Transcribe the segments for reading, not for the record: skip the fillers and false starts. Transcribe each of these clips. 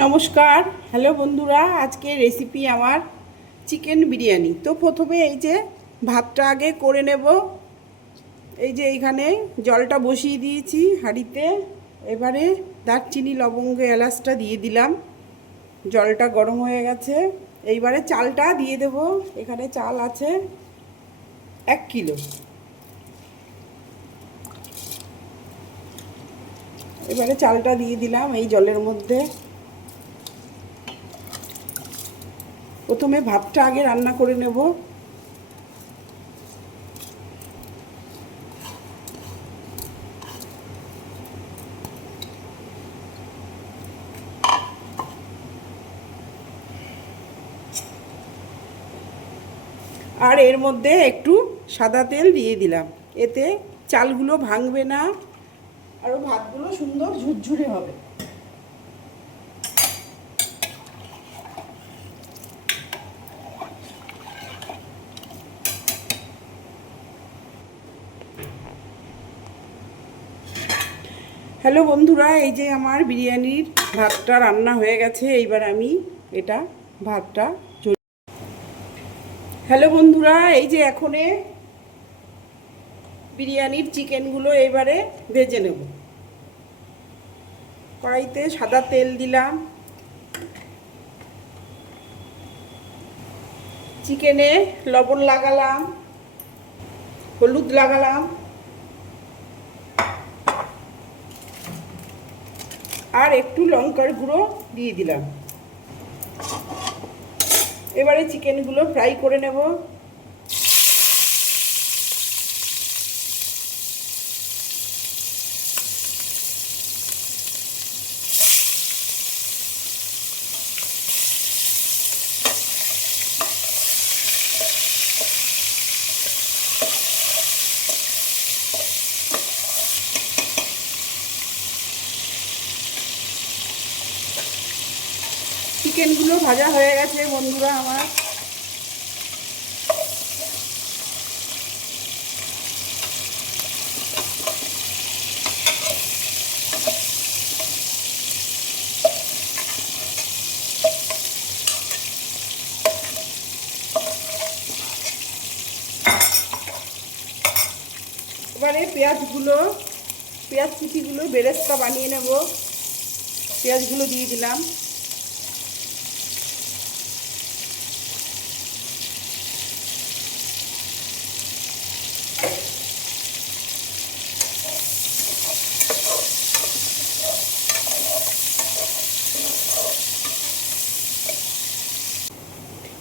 নমস্কার, হ্যালো বন্ধুরা। আজকে রেসিপি আমার চিকেন বিরিয়ানি। তো প্রথমে এই যে ভাতটা আগে করে নেব। এই যে এইখানে জলটা বসিয়ে দিয়েছি হাঁড়িতে। এবারে দারচিনি, লবঙ্গ, এলাচটা দিয়ে দিলাম। জলটা গরম হয়ে গেছে। এইবারে চালটা দিয়ে দেব। এখানে চাল আছে 1 কিলো। এবারে চালটা দিয়ে দিলাম এই জলের মধ্যে। প্রথমে ভাতটা আগে রান্না করে নেব। আর এর মধ্যে একটু সাদা তেল দিয়ে দিলাম। এতে চালগুলো ভাঙবে না, আরও ভাতগুলো সুন্দর ঝুরঝুরে হবে। হ্যালো বন্ধুরা, এই যে আমার বিরিয়ানির ভাতটা রান্না হয়ে গেছে। এইবার আমি এটা ভাতটা হ্যালো বন্ধুরা, এই যে এখনে বিরিয়ানির চিকেনগুলো এবারে ভেজে নেব। কড়াইতে সাদা তেল দিলাম। চিকেনে লবণ লাগালাম, হলুদ লাগালাম, আর একটু লঙ্কার গুঁড়ো দিয়ে দিলাম। এবারে চিকেনগুলো ফ্রাই করে নেব। চিকেনগুলো ভাজা হয়ে গেছে বন্ধুরা আমার। এবারে পেঁয়াজ কুচিগুলো বেরেস্তা বানিয়ে নেব। পেঁয়াজগুলো দিয়ে দিলাম।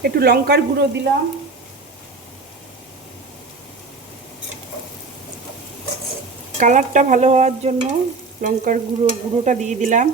একটু লঙ্কার গুঁড়ো দিলাম। কালারটা ভালো হওয়ার জন্য লঙ্কার গুঁড়োটা দিয়ে দিলাম।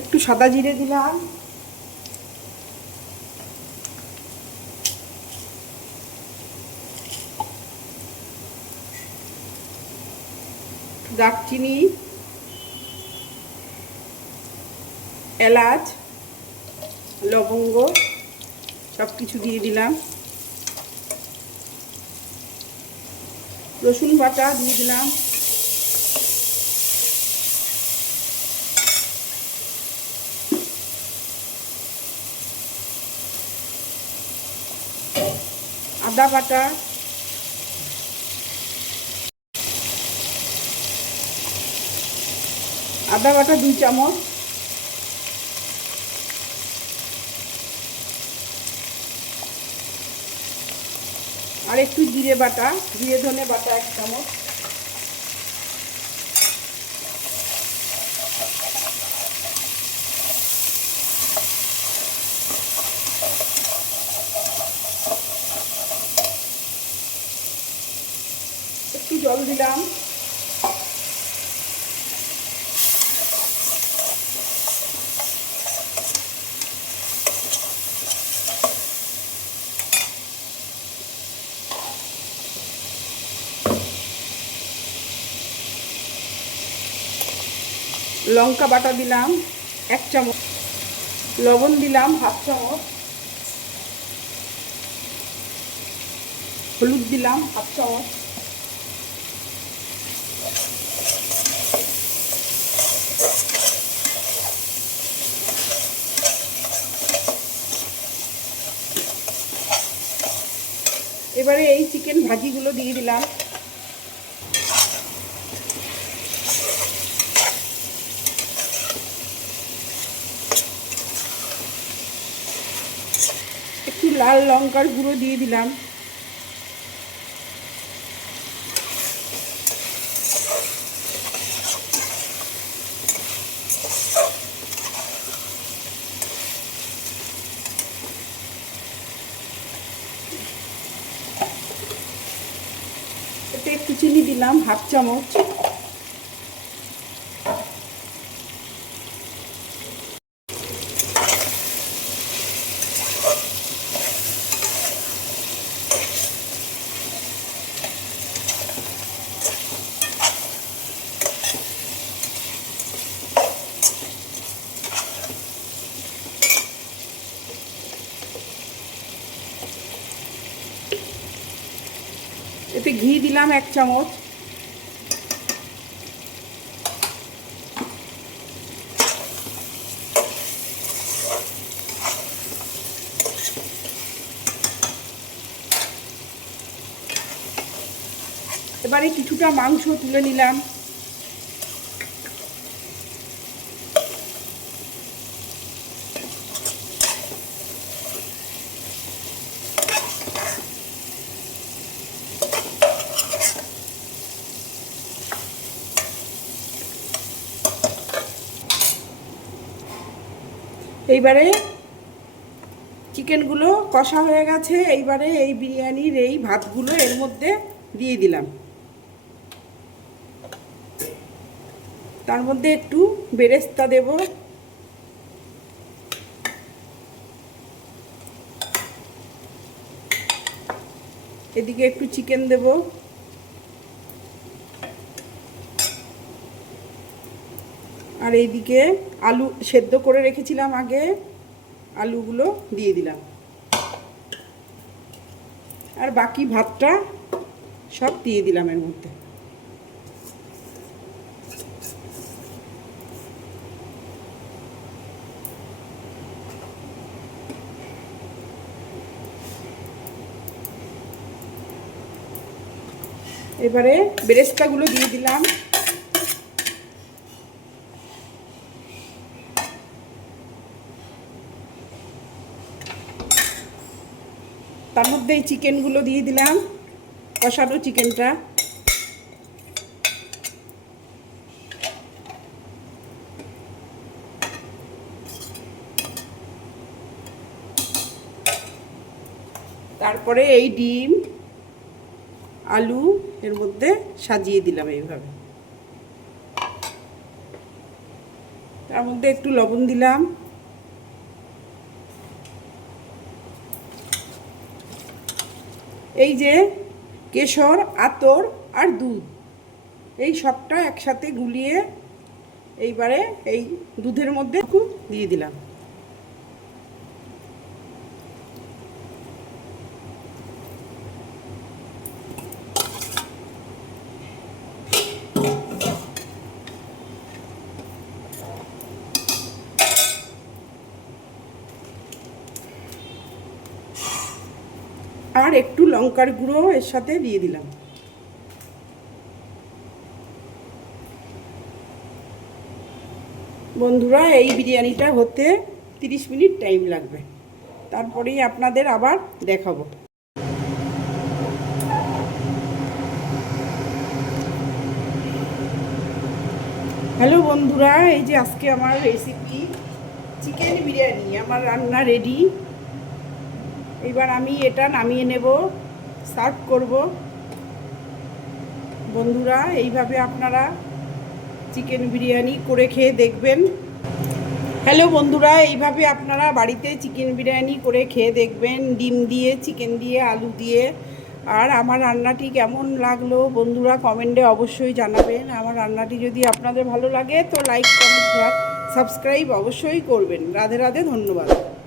একটু সাদা জিরে দিলাম। দারচিনি, এলাচ, লবঙ্গ সব কিছু দিয়ে দিলাম। রসুন বাটা দিয়ে দিলাম। আদা বাটা, আদা বাটা 2 চামচ। আর একটু জিরে বাটা, জিরে ধনে বাটা 1 চামচ। একটু জল দিলাম। লঙ্কা বাটা দিলাম 1 চামচ, লবণ দিলাম 1/2 চামচ, হলুদ দিলাম 1/2 চামচ, এবারে এই চিকেন ভাজিগুলো দিয়ে দিলাম। একটু লাল লঙ্কার গুঁড়ো দিয়ে দিলাম। এতে একটু চিনি দিলাম 1/2 চামচ। এতে ঘি দিলাম 1 চামচ। এবারে কিছুটা মাংস তুলে নিলাম। এইবারে চিকেনগুলো কষা হয়ে গেছে, এইবারে এই বিরিয়ানির এই ভাতগুলো এর মধ্যে দিয়ে দিলাম। তার মধ্যে একটু বেরেস্তা দেব, এদিকে একটু চিকেন দেব, আর এইদিকে আলু সেদ্ধ করে রেখেছিলাম আগে, আলুগুলো দিয়ে দিলাম, আর বাকি ভাতটা সব দিয়ে দিলাম এর মধ্যে। এবারে বেরেস্তাগুলো দিয়ে দিলাম। তার মধ্যে এই চিকেনগুলো দিয়ে দিলাম, কষানো চিকেনটা। তারপরে এই ডিম আলু এর মধ্যে সাজিয়ে দিলাম এইভাবে। তার মধ্যে একটু লবণ দিলাম, এই যে কেশর, আতর আর দুধ, এই সবটা একসাথে গুলিয়ে এইবারে এই দুধের মধ্যে একটু দিয়ে দিলাম। আর একটু লঙ্কার গুঁড়ো এর সাথে দিয়ে দিলাম। বন্ধুরা, এই বিরিয়ানিটা হতে 30 মিনিট টাইম লাগবে, তারপরেই আপনাদের আবার দেখাবো। হ্যালো বন্ধুরা, এই যে আজকে আমার রেসিপি চিকেন বিরিয়ানি, আমার রান্না রেডি। এবার আমি এটা নামিয়ে নেব, সার্ভ করব। বন্ধুরা, এইভাবে আপনারা চিকেন বিরিয়ানি করে খেয়ে দেখবেন। হ্যালো বন্ধুরা, এইভাবে আপনারা বাড়িতে চিকেন বিরিয়ানি করে খেয়ে দেখবেন, ডিম দিয়ে, চিকেন দিয়ে, আলু দিয়ে, আর আমার রান্নাটি কেমন লাগলো বন্ধুরা কমেন্টে অবশ্যই জানাবেন। আমার রান্নাটি যদি আপনাদের ভালো লাগে তো লাইক, কমেন্ট, শেয়ার, সাবস্ক্রাইব অবশ্যই করবেন। রাধে রাধে, ধন্যবাদ।